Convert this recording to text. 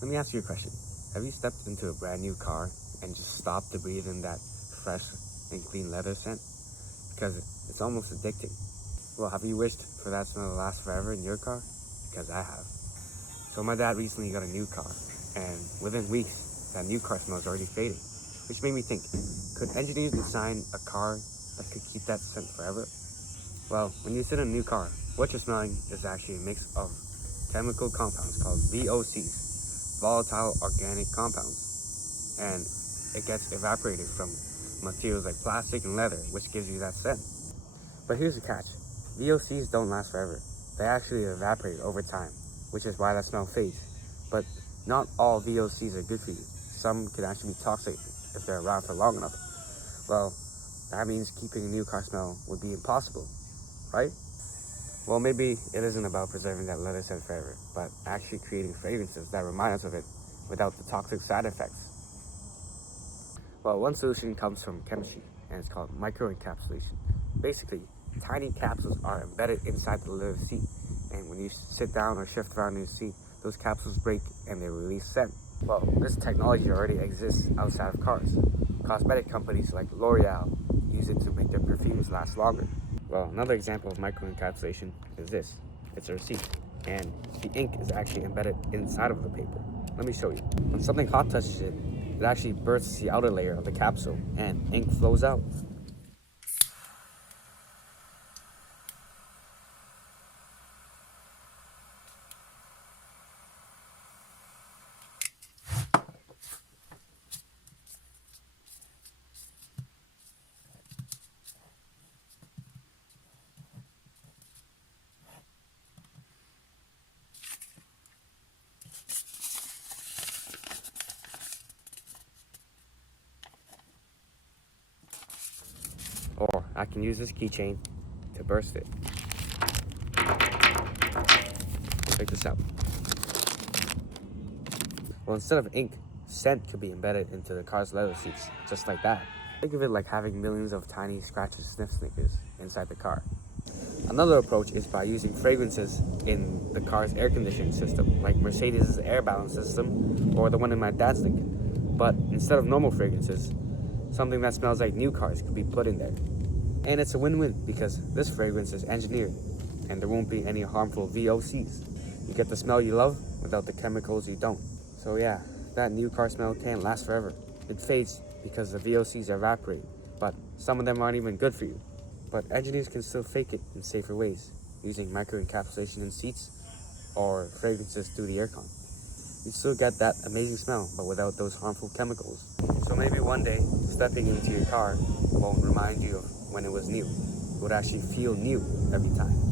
Let me ask you a question. Have you stepped into a brand new car and just stopped to breathe in that fresh and clean leather scent? Because it's almost addicting. Well, have you wished for that smell to last forever in your car? Because I have. So my dad recently got a new car, and within weeks, that new car smell is already fading. Which made me think, could engineers design a car that could keep that scent forever? Well, when you sit in a new car, what you're smelling is actually a mix of chemical compounds called VOCs, volatile organic compounds, and it gets evaporated from materials like plastic and leather, which gives you that scent. But here's the catch. VOCs don't last forever. They actually evaporate over time, which is why that smell fades. But not all VOCs are good for you. Some could actually be toxic if they're around for long enough. Well, that means keeping a new car smell would be impossible, right? Well, maybe it isn't about preserving that leather scent forever, but actually creating fragrances that remind us of it without the toxic side effects. Well, one solution comes from chemistry, and it's called microencapsulation. Basically, tiny capsules are embedded inside the leather seat, and when you sit down or shift around in your seat, those capsules break and they release scent. Well, this technology already exists outside of cars. Cosmetic companies like L'Oreal use it to make their perfumes last longer. Well, another example of microencapsulation is this. It's a receipt, and the ink is actually embedded inside of the paper. Let me show you. When something hot touches it, it actually bursts the outer layer of the capsule, and ink flows out. Or I can use this keychain to burst it. Check this out. Well, instead of ink, scent could be embedded into the car's leather seats, just like that. Think of it like having millions of tiny scratches sniff snickers inside the car. Another approach is by using fragrances in the car's air conditioning system, like Mercedes' air balance system or the one in my dad's Lincoln. But instead of normal fragrances, something that smells like new cars could be put in there. And it's a win-win because this fragrance is engineered and there won't be any harmful VOCs. You get the smell you love without the chemicals you don't. So yeah, that new car smell can't last forever. It fades because the VOCs evaporate, but some of them aren't even good for you. But engineers can still fake it in safer ways, using microencapsulation in seats or fragrances through the aircon. You still get that amazing smell, but without those harmful chemicals. So maybe one day, stepping into your car won't remind you of when it was new. It would actually feel new every time.